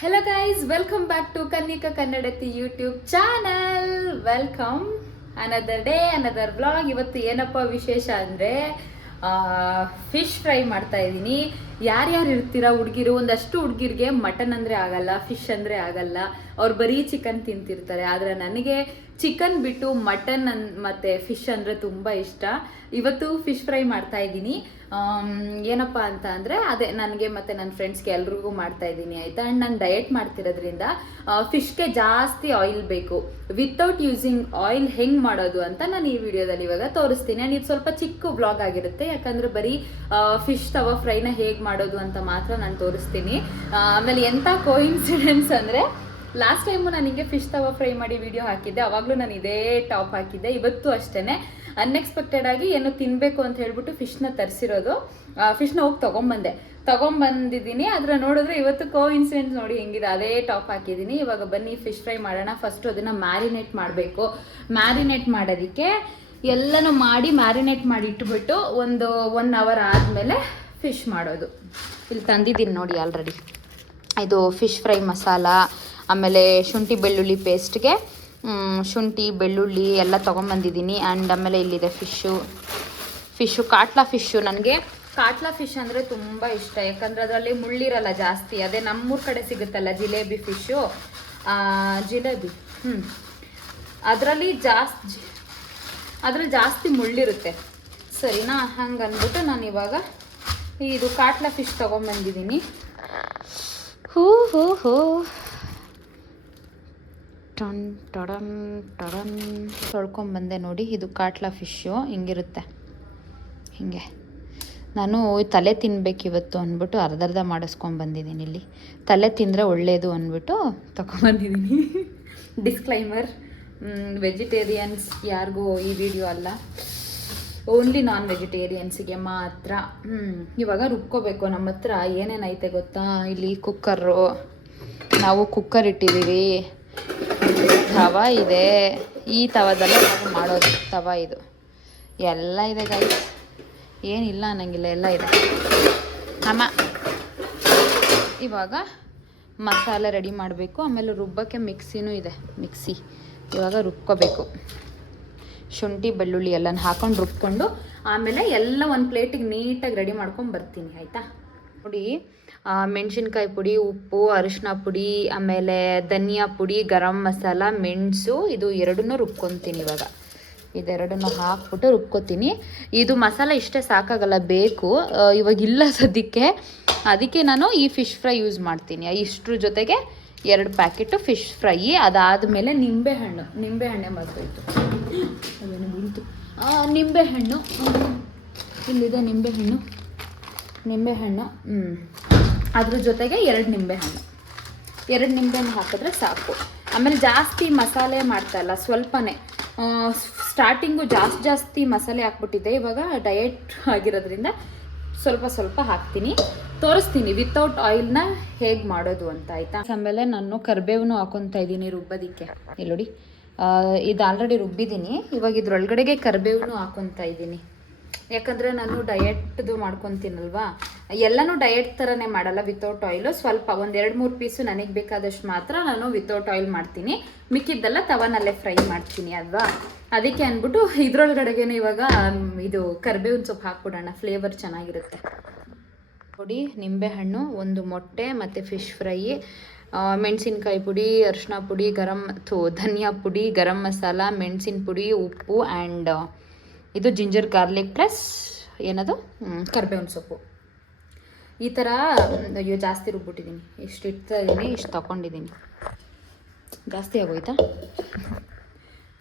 Hello guys, welcome back to Kanika Kannadati YouTube channel. Welcome another day, another vlog. ಇವತ್ತು ಏನಪ್ಪ ವಿಶೇಷ ಅಂದರೆ fish fry ಮಾಡ್ತಾ ಇದ್ದೀನಿ. ಯಾರ್ಯಾರು ಇರ್ತೀರಾ ಹುಡುಗಿರು, ಒಂದಷ್ಟು ಹುಡುಗಿರಿಗೆ ಮಟನ್ ಅಂದರೆ ಆಗಲ್ಲ, ಫಿಶ್ ಅಂದರೆ ಆಗಲ್ಲ, ಅವ್ರು ಬರೀ ಚಿಕನ್ ತಿಂತಿರ್ತಾರೆ. ಆದರೆ ನನಗೆ ಚಿಕನ್ ಬಿಟ್ಟು ಮಟನ್ ಮತ್ತು ಫಿಶ್ ಅಂದರೆ ತುಂಬ ಇಷ್ಟ. ಇವತ್ತು ಫಿಶ್ ಫ್ರೈ ಮಾಡ್ತಾ ಇದ್ದೀನಿ. ಏನಪ್ಪ ಅಂತ ಅಂದರೆ ಅದೇ ನನಗೆ ಮತ್ತು ನನ್ನ ಫ್ರೆಂಡ್ಸ್ಗೆ ಎಲ್ರಿಗೂ ಮಾಡ್ತಾ ಇದ್ದೀನಿ, ಆಯಿತಾ. ಆ್ಯಂಡ್ ನಾನು ಡಯಟ್ ಮಾಡ್ತಿರೋದ್ರಿಂದ ಫಿಶ್ಗೆ ಜಾಸ್ತಿ ಆಯಿಲ್ ಬೇಕು. ವಿತೌಟ್ ಯೂಸಿಂಗ್ ಆಯಿಲ್ ಹೆಂಗೆ ಮಾಡೋದು ಅಂತ ನಾನು ಈ ವಿಡಿಯೋದಲ್ಲಿ ಇವಾಗ ತೋರಿಸ್ತೀನಿ. ಆ್ಯಂಡ್ ಇದು ಸ್ವಲ್ಪ ಚಿಕ್ಕ ಬ್ಲಾಗ್ ಆಗಿರುತ್ತೆ, ಯಾಕಂದರೆ ಬರೀ ಫಿಶ್ ತವಾ ಫ್ರೈನ ಹೇಗೆ ಮಾಡೋದು ಅಂತ ಮಾತ್ರ ನಾನು ತೋರಿಸ್ತೀನಿ. ಆಮೇಲೆ ಎಂಥ ಕೋಇನ್ಸಿಡೆನ್ಸ್ ಅಂದರೆ, ಲಾಸ್ಟ್ ಟೈಮು ನಾನು ಹಿಂಗೆ ಫಿಶ್ ತವಾ ಫ್ರೈ ಮಾಡಿ ವಿಡಿಯೋ ಹಾಕಿದ್ದೆ, ಅವಾಗಲೂ ನಾನು ಇದೇ ಟಾಪ್ ಹಾಕಿದ್ದೆ. ಇವತ್ತು ಅಷ್ಟೇ ಅನ್ಎಕ್ಸ್ಪೆಕ್ಟೆಡ್ ಆಗಿ ಏನೋ ತಿನ್ನಬೇಕು ಅಂತ ಹೇಳ್ಬಿಟ್ಟು ಫಿಶ್ನ ತರಿಸಿರೋದು. ಫಿಶ್ನ ಹೋಗಿ ತೊಗೊಂಬಂದಿದ್ದೀನಿ. ಆದರೆ ನೋಡಿದ್ರೆ ಇವತ್ತು ಕೋಇನ್ಸಿಡೆನ್ಸ್ ನೋಡಿ ಹೆಂಗಿದೆ, ಅದೇ ಟಾಪ್ ಹಾಕಿದ್ದೀನಿ. ಇವಾಗ ಬನ್ನಿ ಫಿಶ್ ಫ್ರೈ ಮಾಡೋಣ. ಫಸ್ಟು ಅದನ್ನು ಮ್ಯಾರಿನೇಟ್ ಮಾಡಬೇಕು. ಮ್ಯಾರಿನೇಟ್ ಮಾಡೋದಕ್ಕೆ ಎಲ್ಲನೂ ಮಾಡಿ ಮ್ಯಾರಿನೇಟ್ ಮಾಡಿ ಇಟ್ಬಿಟ್ಟು ಒಂದು 1 ಅವರ್ ಆದಮೇಲೆ ಫಿಶ್ ಮಾಡೋದು. ಇಲ್ಲಿ ತಂದಿದ್ದೀನಿ ನೋಡಿ ಆಲ್ರೆಡಿ. ಇದು ಫಿಶ್ ಫ್ರೈ ಮಸಾಲ, ಆಮೇಲೆ ಶುಂಠಿ ಬೆಳ್ಳುಳ್ಳಿ ಪೇಸ್ಟ್ಗೆ ಶುಂಠಿ ಬೆಳ್ಳುಳ್ಳಿ ಎಲ್ಲ ತೊಗೊಂಬಂದಿದ್ದೀನಿ. ಆ್ಯಂಡ್ ಆಮೇಲೆ ಇಲ್ಲಿದೆ ಫಿಶ್ಶು ಕಾಟ್ಲಾ ಫಿಶ್ಶು. ನನಗೆ ಕಾಟ್ಲಾ ಫಿಶ್ ಅಂದರೆ ತುಂಬ ಇಷ್ಟ, ಯಾಕಂದರೆ ಅದರಲ್ಲಿ ಮುಳ್ಳಿರಲ್ಲ ಜಾಸ್ತಿ. ಅದೇ ನಮ್ಮೂರ ಕಡೆ ಸಿಗುತ್ತಲ್ಲ ಜಿಲೇಬಿ ಫಿಶ್ಶು, ಜಿಲೇಬಿ ಅದರಲ್ಲಿ ಜಾಸ್ತಿ ಮುಳ್ಳಿರುತ್ತೆ, ಸರಿನಾ? ಹಂಗೆ ಅಂದ್ಬಿಟ್ಟು ನಾನು ಇವಾಗ ಇದು ಕಾಟ್ಲಾ ಫಿಶ್ ತೊಗೊಂಬಂದಿದ್ದೀನಿ. ಟನ್ ಟಡನ್ ಟಡನ್ ತೊಳ್ಕೊಂಬಂದೆ ನೋಡಿ. ಇದು ಕಾಟ್ಲಾ ಫಿಶ್ಶು ಹಿಂಗಿರುತ್ತೆ, ಹೀಗೆ. ನಾನು ತಲೆ ತಿನ್ಬೇಕು ಇವತ್ತು ಅಂದ್ಬಿಟ್ಟು ಅರ್ಧ ಮಾಡಿಸ್ಕೊಂಬಂದಿದ್ದೀನಿ. ಇಲ್ಲಿ ತಲೆ ತಿಂದರೆ ಒಳ್ಳೆಯದು ಅಂದ್ಬಿಟ್ಟು ತೊಗೊಂಬಂದಿದ್ದೀನಿ. ಡಿಸ್ಕ್ಲೈಮರ್, ವೆಜಿಟೇರಿಯನ್ಸ್ ಯಾರಿಗೂ ಈ ವಿಡಿಯೋ ಅಲ್ಲ, ಓನ್ಲಿ ನಾನ್ ವೆಜಿಟೇರಿಯನ್ಸಿಗೆ ಮಾತ್ರ. ಇವಾಗ ರುಬ್ಕೋಬೇಕು. ನಮ್ಮ ಹತ್ರ ಏನೇನೈತೆ ಗೊತ್ತಾ, ಇಲ್ಲಿ ಕುಕ್ಕರು, ನಾವು ಕುಕ್ಕರ್ ಇಟ್ಟಿದ್ದೀವಿ, ತವಾ ಇದೆ. ಈ ತವಾದಲ್ಲ ನಾವು ಮಾಡೋದು ತವಾ, ಇದು ಎಲ್ಲ ಇದೆ ಗೈಸ್, ಏನಿಲ್ಲ ಅನ್ನಂಗಿಲ್ಲ, ಎಲ್ಲ ಇದೆ. ಇವಾಗ ಮಸಾಲೆ ರೆಡಿ ಮಾಡಬೇಕು. ಆಮೇಲೆ ರುಬ್ಬಕ್ಕೆ ಮಿಕ್ಸಿನೂ ಇದೆ, ಮಿಕ್ಸಿ. ಇವಾಗ ರುಬ್ಕೋಬೇಕು. ಶುಂಠಿ ಬೆಳ್ಳುಳ್ಳಿ ಎಲ್ಲನ ಹಾಕೊಂಡು ರುಬ್ಕೊಂಡು ಆಮೇಲೆ ಎಲ್ಲ ಒಂದು ಪ್ಲೇಟಿಗೆ ನೀಟಾಗಿ ರೆಡಿ ಮಾಡ್ಕೊಂಡು ಬರ್ತೀನಿ, ಆಯಿತಾ. ನೋಡಿ, ಮೆಣಸಿನ್ಕಾಯಿ ಪುಡಿ, ಉಪ್ಪು, ಅರಿಶಿನ ಪುಡಿ, ಆಮೇಲೆ ಧನಿಯಾ ಪುಡಿ, ಗರಂ ಮಸಾಲ, ಮೆಣಸು, ಇದು ಎರಡನ್ನೂ ರುಬ್ಕೊತೀನಿ. ಇವಾಗ ಇದೆರಡನ್ನೂ ಹಾಕ್ಬಿಟ್ಟು ರುಬ್ಕೊತೀನಿ. ಇದು ಮಸಾಲ ಇಷ್ಟೇ ಸಾಕಾಗಲ್ಲ, ಬೇಕು. ಇವಾಗ ಇಲ್ಲ ಸದ್ಯಕ್ಕೆ, ಅದಕ್ಕೆ ನಾನು ಈ ಫಿಶ್ ಫ್ರೈ ಯೂಸ್ ಮಾಡ್ತೀನಿ. ಇಷ್ಟ್ರ ಜೊತೆಗೆ 2 ಪ್ಯಾಕೆಟು ಫಿಶ್ ಫ್ರೈ. ಅದಾದಮೇಲೆ ನಿಂಬೆಹಣ್ಣೆ ಮರ್ತೋಯ್ತು, ಅದೇನು ಬೀಳ್ತು. ನಿಂಬೆಹಣ್ಣು ಇಲ್ಲಿದೆ, ನಿಂಬೆಹಣ್ಣು ಅದ್ರ ಜೊತೆಗೆ 2 ನಿಂಬೆಹಣ್ಣು ಹಾಕಿದ್ರೆ ಸಾಕು. ಆಮೇಲೆ ಜಾಸ್ತಿ ಮಸಾಲೆ ಮಾಡ್ತಾಯಿಲ್ಲ, ಸ್ವಲ್ಪನೇ. ಸ್ಟಾರ್ಟಿಂಗು ಜಾಸ್ತಿ ಮಸಾಲೆ ಹಾಕ್ಬಿಟ್ಟಿದ್ದೆ. ಇವಾಗ ಡಯಟ್ ಆಗಿರೋದ್ರಿಂದ ಸ್ವಲ್ಪ ಹಾಕ್ತೀನಿ. ತೋರಿಸ್ತೀನಿ ವಿತೌಟ್ ಆಯಿಲ್ನ ಹೇಗೆ ಮಾಡೋದು ಅಂತ, ಆಯಿತಾ. ಆಮೇಲೆ ನಾನು ಕರಿಬೇವನ್ನು ಹಾಕೊತಾ ಇದ್ದೀನಿ ರುಬ್ಬೋದಕ್ಕೆ. ಇಲ್ಲಿ ನೋಡಿ, ಇದು ಆಲ್ರೆಡಿ ರುಬ್ಬಿದ್ದೀನಿ. ಇವಾಗ ಇದ್ರೊಳಗಡೆಗೆ ಕರಿಬೇವನ್ನು ಹಾಕೊತಾ ಇದ್ದೀನಿ, ಯಾಕಂದರೆ ನಾನು ಡಯಟ್ದು ಮಾಡ್ಕೊತೀನಲ್ವಾ. ಎಲ್ಲನೂ ಡಯಟ್ ಥರನೇ ಮಾಡಲ್ಲ, ವಿತೌಟ್ ಆಯಿಲು. ಸ್ವಲ್ಪ 1-2-3 ಪೀಸು ನನಗೆ ಬೇಕಾದಷ್ಟು ಮಾತ್ರ ನಾನು ವಿತೌಟ್ ಆಯಿಲ್ ಮಾಡ್ತೀನಿ, ಮಿಕ್ಕಿದ್ದೆಲ್ಲ ತವನಲ್ಲೇ ಫ್ರೈ ಮಾಡ್ತೀನಿ ಅಲ್ವಾ. ಅದಕ್ಕೆ ಅಂದ್ಬಿಟ್ಟು ಇದ್ರೊಳಗಡೆಗೆ ಇವಾಗ ಇದು ಕರಿಬೇವಿನ ಸೊಪ್ಪು ಹಾಕ್ಬಿಡೋಣ, ಫ್ಲೇವರ್ ಚೆನ್ನಾಗಿರುತ್ತೆ. ನೋಡಿ, ನಿಂಬೆಹಣ್ಣು, 1 ಮೊಟ್ಟೆ ಮತ್ತು ಫಿಶ್ ಫ್ರೈ, ಮೆಣಸಿನ್ಕಾಯಿ ಪುಡಿ, ಅರಿಶಿನ ಪುಡಿ, ಧನಿಯಾ ಪುಡಿ, ಗರಂ ಮಸಾಲ, ಮೆಣಸಿನ ಪುಡಿ, ಉಪ್ಪು, ಆ್ಯಂಡ್ ಇದು ಜಿಂಜರ್ ಗಾರ್ಲಿಕ್ ಪ್ಲಸ್ ಏನದು ಕರಿಬೇವಿನ ಸೊಪ್ಪು. ಈ ಥರ ಅಯ್ಯೋ ಜಾಸ್ತಿ ರುಬ್ಬಿಟ್ಟಿದ್ದೀನಿ. ಇಷ್ಟು ಇಡ್ತಾ ಇದ್ದೀನಿ, ಇಷ್ಟು ತೊಗೊಂಡಿದ್ದೀನಿ. ಜಾಸ್ತಿ ಆಗೋಯ್ತಾ?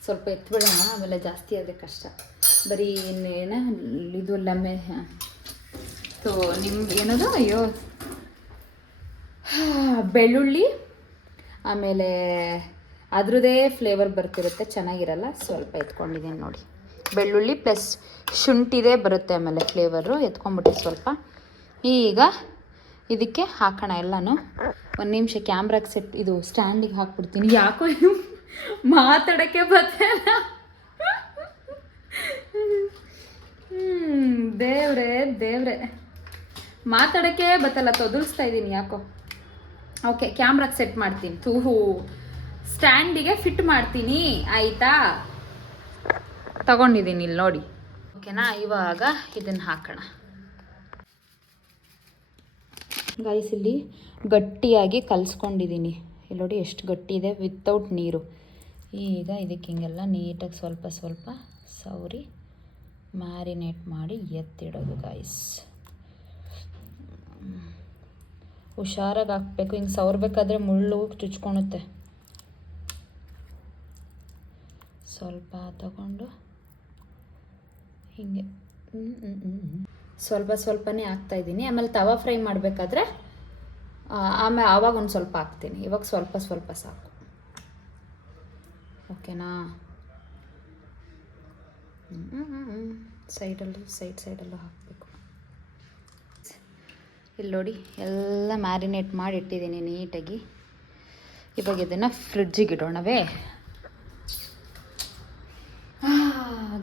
ಸ್ವಲ್ಪ ಎತ್ಬಿಡೋಣ, ಆಮೇಲೆ ಜಾಸ್ತಿ ಆದರೆ ಕಷ್ಟ. ಬರೀ ಇದು ಲೆಮೆ ಏನದು, ಅಯ್ಯೋ, ಬೆಳ್ಳುಳ್ಳಿ, ಆಮೇಲೆ ಅದ್ರದ್ದೇ ಫ್ಲೇವರ್ ಬರ್ತಿರುತ್ತೆ, ಚೆನ್ನಾಗಿರಲ್ಲ. ಸ್ವಲ್ಪ ಎತ್ಕೊಂಡಿದ್ದೀನಿ ನೋಡಿ, ಬೆಳ್ಳುಳ್ಳಿ ಪ್ಲಸ್ ಶುಂಠಿದೇ ಬರುತ್ತೆ, ಆಮೇಲೆ ಫ್ಲೇವರು ಎತ್ಕೊಂಡ್ಬಿಟ್ಟು ಸ್ವಲ್ಪ. ಈಗ ಇದಕ್ಕೆ ಹಾಕೋಣ ಎಲ್ಲನೂ. 1 ನಿಮಿಷ ಕ್ಯಾಮ್ರಾಗೆ ಇದು ಸ್ಟ್ಯಾಂಡಿಗೆ ಹಾಕ್ಬಿಡ್ತೀನಿ. ಯಾಕೋ ಮಾತಾಡೋಕ್ಕೆ ಬರ್ತಾಯಿಲ್ಲ. ದೇವ್ರೆ ಮಾತಾಡೋಕ್ಕೆ ಬತ್ತಲ್ಲ, ತೊದಲ್ಸ್ತಾ ಇದ್ದೀನಿ ಯಾಕೋ. ಓಕೆ, ಕ್ಯಾಮ್ರಾಗೆ ಸೆಟ್ ಮಾಡ್ತೀನಿ. ಸ್ಟ್ಯಾಂಡಿಗೆ ಫಿಟ್ ಮಾಡ್ತೀನಿ ಆಯಿತಾ. ತಗೊಂಡಿದ್ದೀನಿ ಇಲ್ಲಿ ನೋಡಿ. ಓಕೆನಾ, ಇವಾಗ ಇದನ್ನು ಹಾಕೋಣ. ಗೈಸ್, ಇಲ್ಲಿ ಗಟ್ಟಿಯಾಗಿ ಕಲಿಸ್ಕೊಂಡಿದ್ದೀನಿ. ಇಲ್ಲಿ ನೋಡಿ ಎಷ್ಟು ಗಟ್ಟಿ ಇದೆ, ವಿತೌಟ್ ನೀರು. ಈಗ ಇದಕ್ಕೆ ಹಿಂಗೆಲ್ಲ ನೀಟಾಗಿ ಸ್ವಲ್ಪ ಸ್ವಲ್ಪ ಸವರಿ ಮ್ಯಾರಿನೇಟ್ ಮಾಡಿ ಎತ್ತಿಡೋದು ಗೈಸ್. ಹುಷಾರಾಗಿ ಹಾಕಬೇಕು, ಹಿಂಗೆ ಸವರ್ಬೇಕಾದ್ರೆ ಮುಳ್ಳು ಚುಚ್ಕೊಳುತ್ತೆ. ಸ್ವಲ್ಪ ತಗೊಂಡು ಹೀಗೆ ಸ್ವಲ್ಪ ಸ್ವಲ್ಪನೇ ಹಾಕ್ತಾಯಿದ್ದೀನಿ. ಆಮೇಲೆ ತವಾ ಫ್ರೈ ಮಾಡಬೇಕಾದ್ರೆ ಆವಾಗ ಒಂದು ಸ್ವಲ್ಪ ಹಾಕ್ತೀನಿ. ಇವಾಗ ಸ್ವಲ್ಪ ಸ್ವಲ್ಪ ಸಾಕು. ಓಕೆನಾ. ಸೈಡಲ್ಲೂ ಹಾಕಬೇಕು. ಇಲ್ಲಿ ನೋಡಿ ಎಲ್ಲ ಮ್ಯಾರಿನೇಟ್ ಮಾಡಿ ಇಟ್ಟಿದ್ದೀನಿ ನೀಟಾಗಿ. ಇವಾಗ ಇದನ್ನು ಫ್ರಿಡ್ಜಿಗೆ ಇಡೋಣವೇ.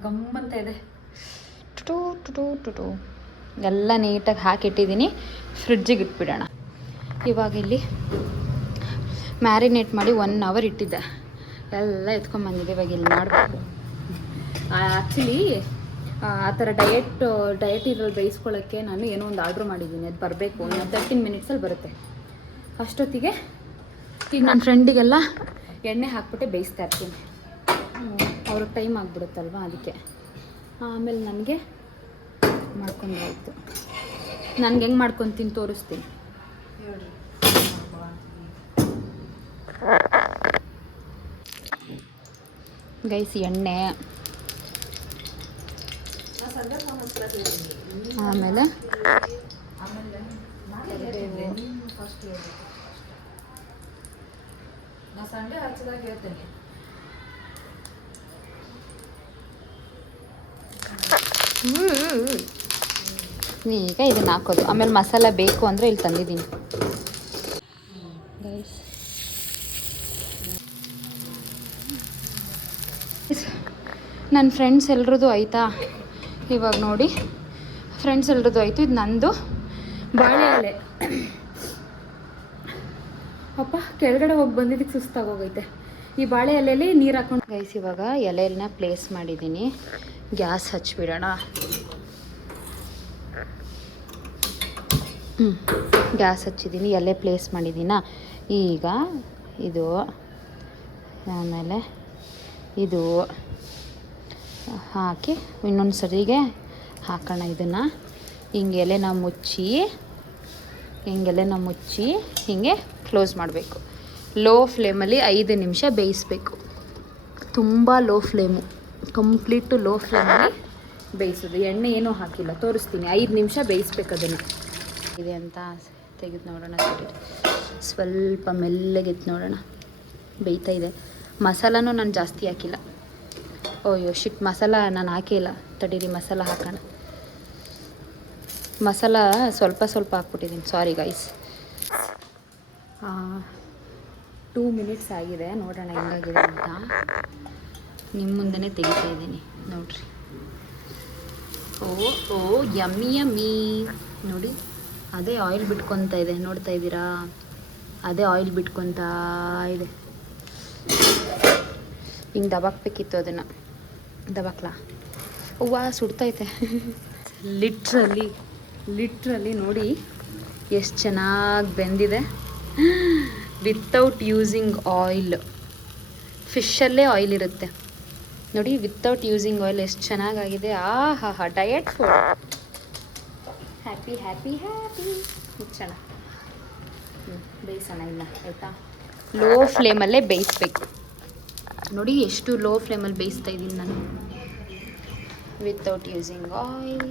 ಗಮ್ಮಂತ ಇದೆ. ಟು ಎಲ್ಲ ನೀಟಾಗಿ ಹಾಕಿಟ್ಟಿದ್ದೀನಿ, ಫ್ರಿಡ್ಜಿಗೆ ಇಟ್ಬಿಡೋಣ. ಇವಾಗ ಇಲ್ಲಿ ಮ್ಯಾರಿನೇಟ್ ಮಾಡಿ 1 ಅವರ್ ಇಟ್ಟಿದ್ದೆ, ಎಲ್ಲ ಎತ್ಕೊಂಡ್ಬಂದಿದೆ. ಇವಾಗ ಇಲ್ಲಿ ಮಾಡಬೇಕು. ಆ್ಯಕ್ಚುಲಿ ಆ ಥರ ಡಯಟ್ ಇರೋದು ಬೇಯಿಸ್ಕೊಳ್ಳೋಕ್ಕೆ ನಾನು ಏನೋ ಒಂದು ಆರ್ಡ್ರ್ ಮಾಡಿದ್ದೀನಿ. ಅದು ಬರಬೇಕು, 13 ಮಿನಿಟ್ಸಲ್ಲಿ ಬರುತ್ತೆ. ಅಷ್ಟೊತ್ತಿಗೆ ಈಗ ನನ್ನ ಫ್ರೆಂಡಿಗೆಲ್ಲ ಎಣ್ಣೆ ಹಾಕ್ಬಿಟ್ಟೆ ಬೇಯಿಸ್ತಾ ಇರ್ತೀನಿ. ಅವ್ರಿಗೆ ಟೈಮ್ ಆಗಿಬಿಡುತ್ತಲ್ವ, ಅದಕ್ಕೆ. ಆಮೇಲೆ ನನಗೆ ಮಾಡ್ಕೊಂಡ್ರಾಯ್ತು. ನನಗೆ ಹೆಂಗೆ ಮಾಡ್ಕೊತೀನಿ ತೋರಿಸ್ತೀನಿ. ಗೈಸ್, ಎಣ್ಣೆ, ಆಮೇಲೆ ಈಗ ಇದನ್ನು ಹಾಕೋದು. ಆಮೇಲೆ ಮಸಾಲ ಬೇಕು ಅಂದರೆ ಇಲ್ಲಿ ತಂದಿದ್ದೀನಿ ಗೈಸ್. ನನ್ನ ಫ್ರೆಂಡ್ಸ್ ಎಲ್ರದ್ದು ಆಯಿತಾ. ಇವಾಗ ನೋಡಿ, ಫ್ರೆಂಡ್ಸ್ ಎಲ್ರದ್ದು ಆಯಿತು. ಇದು ನಂದು ಬಾಳೆ ಎಲೆ. ಅಪ್ಪ, ಕೆಳಗಡೆ ಹೋಗಿ ಬಂದಿದ್ದಕ್ಕೆ ಸುಸ್ತಾಗೋಗೈತೆ. ಈ ಬಾಳೆ ಎಲೆಯಲ್ಲಿ ನೀರು ಹಾಕೊಂಡು ಗೈಸ್, ಇವಾಗ ಎಲೆಯನ್ನ ಪ್ಲೇಸ್ ಮಾಡಿದ್ದೀನಿ. ಗ್ಯಾಸ್ ಹಚ್ಬಿಡೋಣ. ಗ್ಯಾಸ್ ಹಚ್ಚಿದ್ದೀನಿ, ಎಲೆ ಪ್ಲೇಸ್ ಮಾಡಿದ್ದೀನ. ಈಗ ಇದು, ಆಮೇಲೆ ಇದು ಹಾಕಿ ಇನ್ನೊಂದು ಸರಿಗೆ ಹಾಕೋಣ. ಇದನ್ನು ಹಿಂಗೆ ಎಲೆನ ಮುಚ್ಚಿ ಹಿಂಗೆ ಕ್ಲೋಸ್ ಮಾಡಬೇಕು. ಲೋ ಫ್ಲೇಮಲ್ಲಿ 5 ನಿಮಿಷ ಬೇಯಿಸಬೇಕು. ತುಂಬ ಲೋ ಫ್ಲೇಮು, ಕಂಪ್ಲೀಟು ಲೋ ಫ್ಲೇಮಲ್ಲಿ ಬೇಯಿಸೋದು. ಎಣ್ಣೆ ಏನೂ ಹಾಕಿಲ್ಲ, ತೋರಿಸ್ತೀನಿ. 5 ನಿಮಿಷ ಬೇಯಿಸ್ಬೇಕು ಅದನ್ನು. ಇದೆ ಅಂತ ತೆಗೆದು ನೋಡೋಣ. ಸ್ವಲ್ಪ ಮೆಲ್ಲಗೆತ್ತು ನೋಡೋಣ. ಬೇಯ್ತಾ ಇದೆ. ಮಸಾಲನೂ ನಾನು ಜಾಸ್ತಿ ಹಾಕಿಲ್ಲ. ಓಯ್ಯೋ ಶಿಟ್, ಮಸಾಲ ನಾನು ಹಾಕಿಲ್ಲ. ತಡೀರಿ, ಮಸಾಲ ಹಾಕೋಣ. ಮಸಾಲ ಸ್ವಲ್ಪ ಹಾಕ್ಬಿಟ್ಟಿದ್ದೀನಿ, ಸಾರಿ ಗೈಸ್. 2 ಮಿನಿಟ್ಸ್ ಆಗಿದೆ. ನೋಡೋಣ ಹೆಂಗಾಗಿದೆ ಅಂತ. ನಿಮ್ಮ ಮುಂದೆನೇ ತೆಗಿತಾ ಇದ್ದೀನಿ ನೋಡ್ರಿ. ಓ ಯಮ್ಮಿ ನೋಡಿ. ಅದೇ ಆಯಿಲ್ ಬಿಟ್ಕೊತಾ ಇದೆ, ನೋಡ್ತಾ ಇದ್ದೀರಾ? ಅದೇ ಆಯಿಲ್ ಬಿಟ್ಕೊತಾ ಇದೆ. ಹಿಂಗೆ ದಬಾಕ್ಬೇಕಿತ್ತು ಅದನ್ನು. ದಬಾಕ್ಲಾ? ಹೂವು ಸುಡ್ತೈತೆ. ಲಿಟ್ರಲಿ ನೋಡಿ ಎಷ್ಟು ಚೆನ್ನಾಗಿ ಬೆಂದಿದೆ. Without using oil. ಫಿಶಲ್ಲೇ ಆಯಿಲ್ ಇರುತ್ತೆ ನೋಡಿ. ವಿತೌಟ್ ಯೂಸಿಂಗ್ ಆಯಿಲ್ ಎಷ್ಟು ಚೆನ್ನಾಗಾಗಿದೆ. ಆಹಾ, ಡಯಟ್ ಫುಡ್. ಹ್ಯಾಪಿ ಮುಚ್ಚೋಣ. ಬೇಯಿಸೋಣ ಇಲ್ಲ, ಆಯಿತಾ? ಲೋ ಫ್ಲೇಮಲ್ಲೇ ಬೇಯಿಸ್ಬೇಕು ನೋಡಿ. ಎಷ್ಟು ಲೋ ಫ್ಲೇಮಲ್ಲಿ ಬೇಯಿಸ್ತಾ ಇದ್ದೀನಿ ನಾನು, without using oil.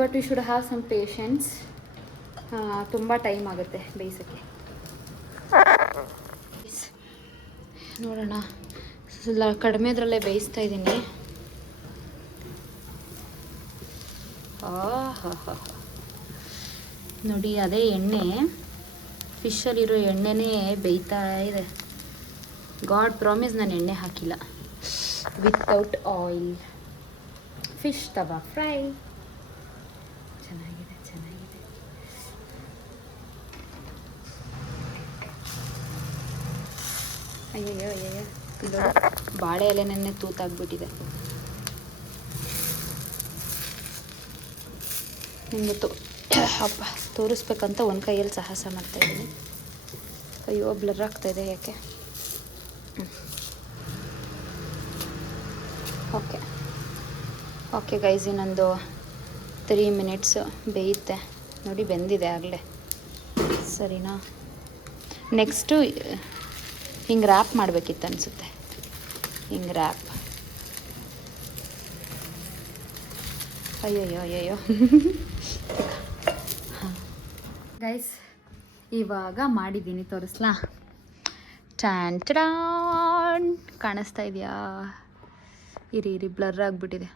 But we should have some patience. ತುಂಬ ಟೈಮ್ ಆಗುತ್ತೆ ಬೇಯಿಸೋಕ್ಕೆ. ನೋಡೋಣ, ಕಡಿಮೆದ್ರಲ್ಲೇ ಬೇಯಿಸ್ತಾ ಇದ್ದೀನಿ. ನೋಡಿ, ಅದೇ ಎಣ್ಣೆ, ಫಿಶಲ್ಲಿರೋ ಎಣ್ಣೆನೇ ಬೇಯ್ತಾ ಇದೆ. ಗಾಡ್ ಪ್ರಾಮಿಸ್, ನಾನು ಎಣ್ಣೆ ಹಾಕಿಲ್ಲ. ವಿತೌಟ್ ಆಯಿಲ್ ಫಿಶ್ ತವಾ ಫ್ರೈ. ಚೆನ್ನಾಗಿದೆ. ಅಯ್ಯಯ್ಯೋ ಅಯ್ಯಯ್ಯೋ ಇದು ಬಾಳೆ ಎಲೆ ನೆನ್ನೆ ತೂತಾಗ್ಬಿಟ್ಟಿದೆ. ನಿಮ್ಗೆ ಅಪ್ಪ ತೋರಿಸ್ಬೇಕಂತ ಒಂದು ಕೈಯಲ್ಲಿ ಸಾಹಸ ಮಾಡ್ತಾಯಿದ್ದೀನಿ. ಅಯ್ಯೋ ಬ್ಲರ್ ಆಗ್ತಾಯಿದೆ ಯಾಕೆ. ಓಕೆ ಓಕೆ ಗೈಸ್, ಇನ್ನೊಂದು 3 ಮಿನಿಟ್ಸ್ ಬೇಯುತ್ತೆ ನೋಡಿ. ಬೆಂದಿದೆ ಆಗಲೇ, ಸರಿನಾ? ನೆಕ್ಸ್ಟು ಹಿಂಗೆ ರ್ಯಾಪ್ ಮಾಡಬೇಕಿತ್ತು ಅನಿಸುತ್ತೆ. ಹಿಂಗೆ ರ್ಯಾಪ್. ಅಯ್ಯಯ್ಯೋ ಅಯ್ಯಯ್ಯೋ ಗೈಸ್, ಇವಾಗ ಮಾಡಿದ್ದೀನಿ, ತೋರಿಸ್ಲಾ? ಟ್ಯಾನ್ ಟ್ಯಾನ್ ಕಾಣಿಸ್ತಾ ಇದೆಯಾ? ಇರಿ ಬ್ಲರ್ ಆಗಿಬಿಟ್ಟಿದೆ.